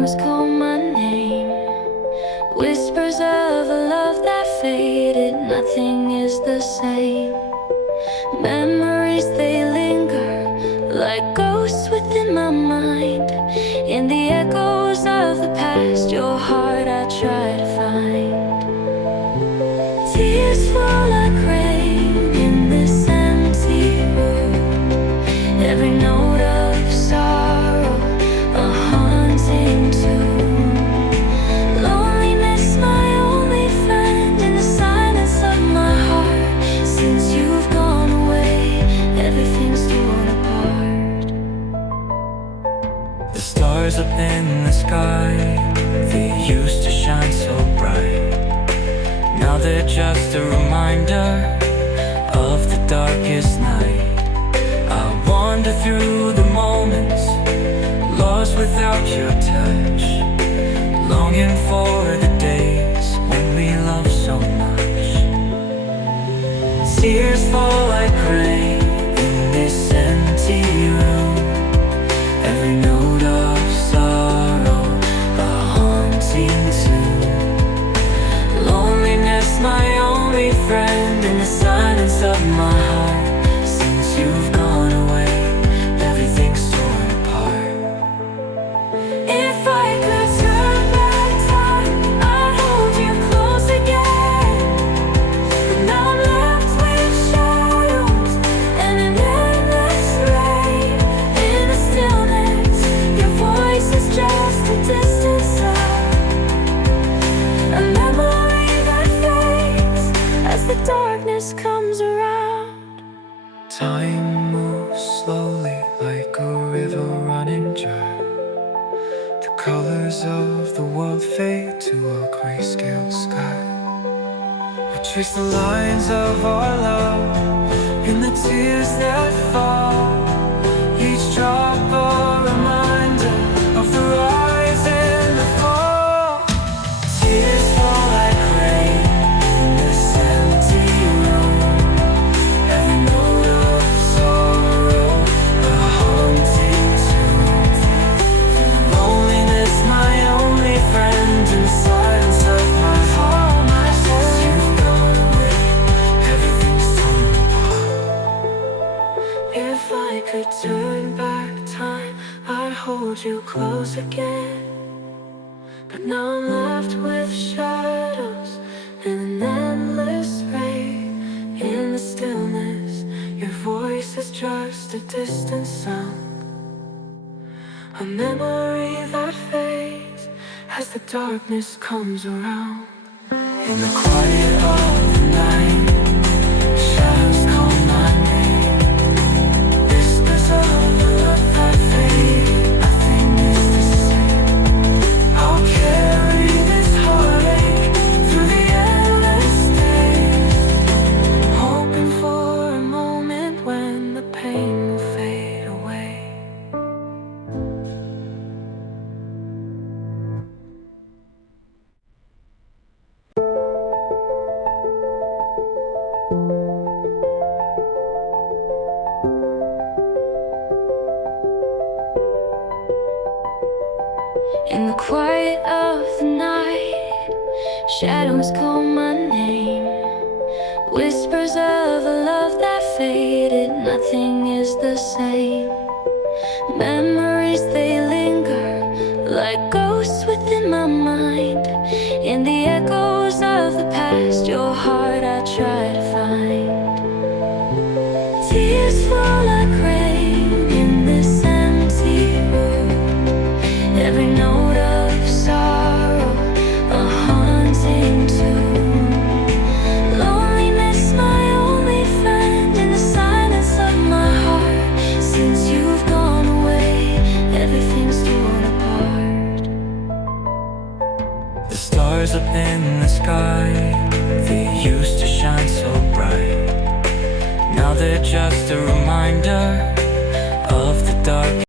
Shadows call my name, whispers of a love that faded. Nothing is the same. Memories, they linger like ghosts within my mind. In the echoes of the past, your heart I try to find. Tears fall like rain in this empty room. Every note of sorrow, a haunting tune. Loneliness, my only friend, in the silence of my heart. Since you've gone away, everything's torn apart. The stars up in the sky, they used to shine so bright. Now they're just a reminder of the darkest night. I wander through the moments, lost without your touch, longing for the days when we loved so much. Tears fall like rain in this empty room. Every note of sorrow, a haunting tune. Loneliness, my only friend, in the silence of my heart. Since you've gone away, everything's torn apart. If I could turn back time, I'd hold you close again. But now I'm left with shadows and an endless rain. In the stillness, your voice is just a distant sound, a memory that fades as the darkness comes around. Time moves slowly like a river running dry. The colors of the world fade to a grayscale sky. We trace the lines of our love in the tears that fall. Each drop a reminder of the rise and the fall. Tears fall like rain in this empty room. Every note of sorrow, a haunting tune. Loneliness, my only friend, in the silence of my heart. Since you've gone away, everything's torn apart. If I could turn back time, I'd hold you close again. But now I'm left with shadows and an endless rain. In the stillness, your voice is just a distant sound, a memory that fades as the darkness comes around. In the quiet of the night, shadows call my name. Whispers of a love that fade. Nothing is the same. I'll carry this heartache through the endless days, Hoping for a moment when the pain will fade away. In the quiet of the night, shadows call my name, whispers of a love that faded. Nothing is the same. Memories, they linger like ghosts within my mind. In the echoes of the past, your heart I try to find. Tears fall like rain in this empty room. Every note of sorrow, a haunting tune. Loneliness, my only friend, in the silence of my heart. Since you've gone away, everything's torn apart. the stars up in the sky, they used to shine so bright. Now they're just a reminder of the dark